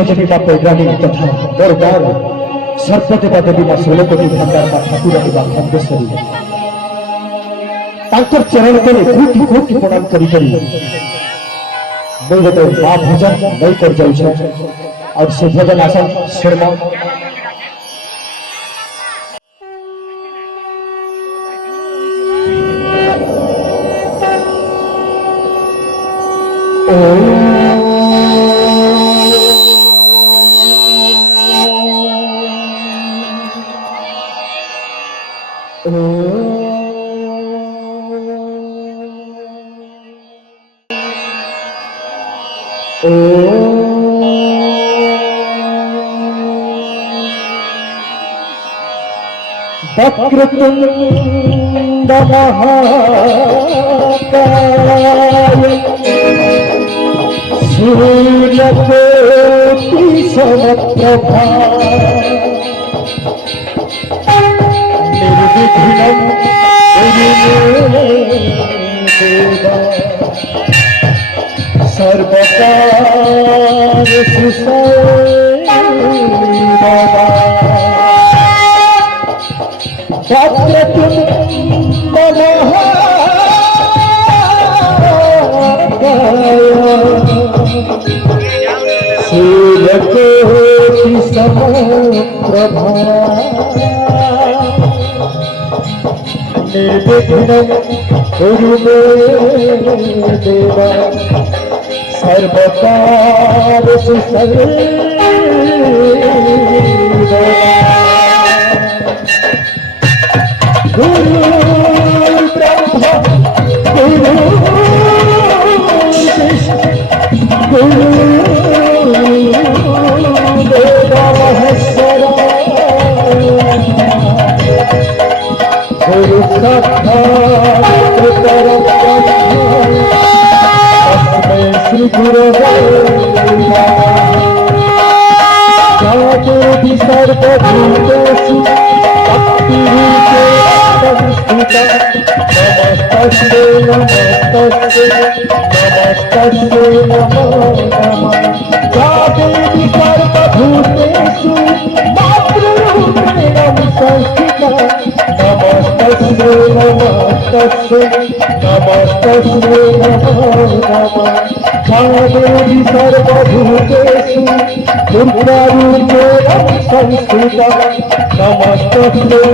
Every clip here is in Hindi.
सजनिका पौराणी तथा दरबार सर्पदेवा देवी मां 16 कोटी भंडार मां ठाकुरानी मां खंडेश्वरी तांकर चरण तले कोटि कोटि प्रणाम करी मैं गोटे मां भजन नहीं कर जाऊँ और से भजन आशा शुणमा वक्रतुंड महाकाय सूर्यकोटि समप्रभा निर्विघ्नं कुरु मे देवा सर्वकारषु सर्वदा वक्रतुंड महाकाय सूर्यकोटि समप्रभा निर्विघ्नं कुरु मे देवा सर्वकारषु सर्वदा गुरु ब्रह्मा गुरु गुरु देवा महेश्वरा गुरु साक्षात् परब्रह्म तस्मै श्री गुरवे नमः जागेति सर्वभूतेषु नमस्तस्यै नमो नमः जागेति सर्वभूतेषु मातृरूपेण संस्थिता नमस्तस्यै नमो नमः जागेति सर्वभूतेषु दुर्गारूपेण संस्थिता नमस्तस्यै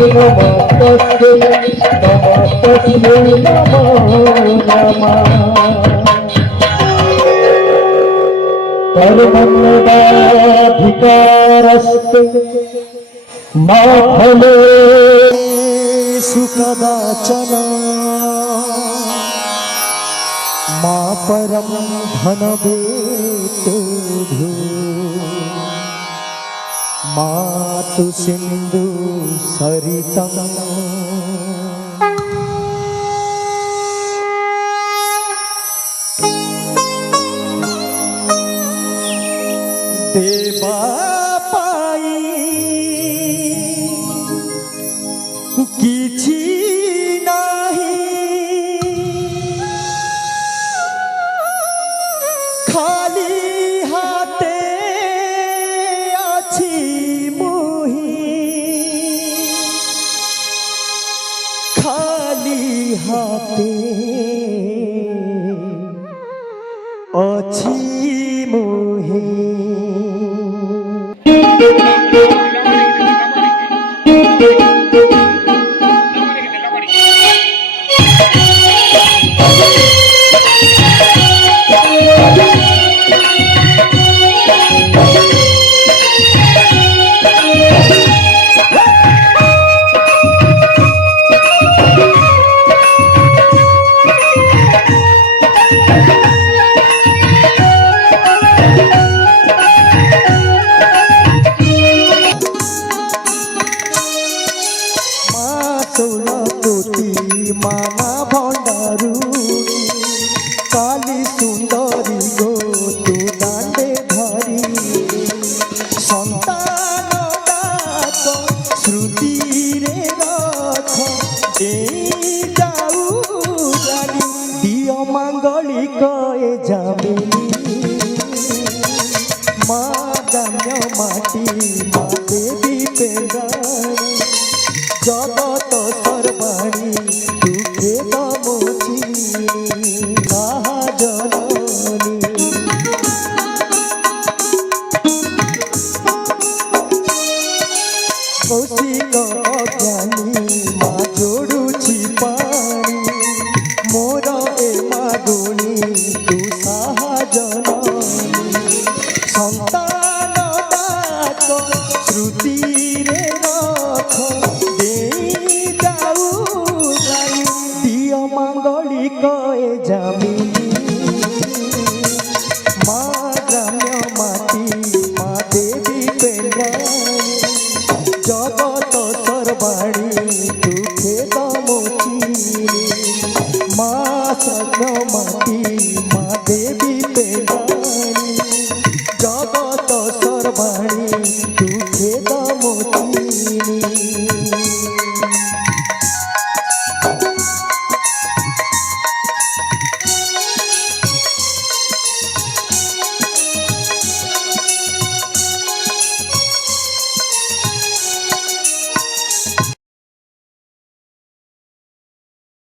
नमो नमः कर्मण्येवाधिकारस्ते मा फलेषु कदाचन मा परं धनवेत्तेभ्यो मातु सिंधु सरितं देवा पाई किछि नाही खाली हाथे अछि खाली हाथे अछि मोहे माना भंडारू काली सुंदरी गो तू दांडे धरी संतान दात श्रुति रे रथ दे जाऊ रानी दियो मांगलिक ए जामिनी मागा অজ্ঞানী মা জড়ু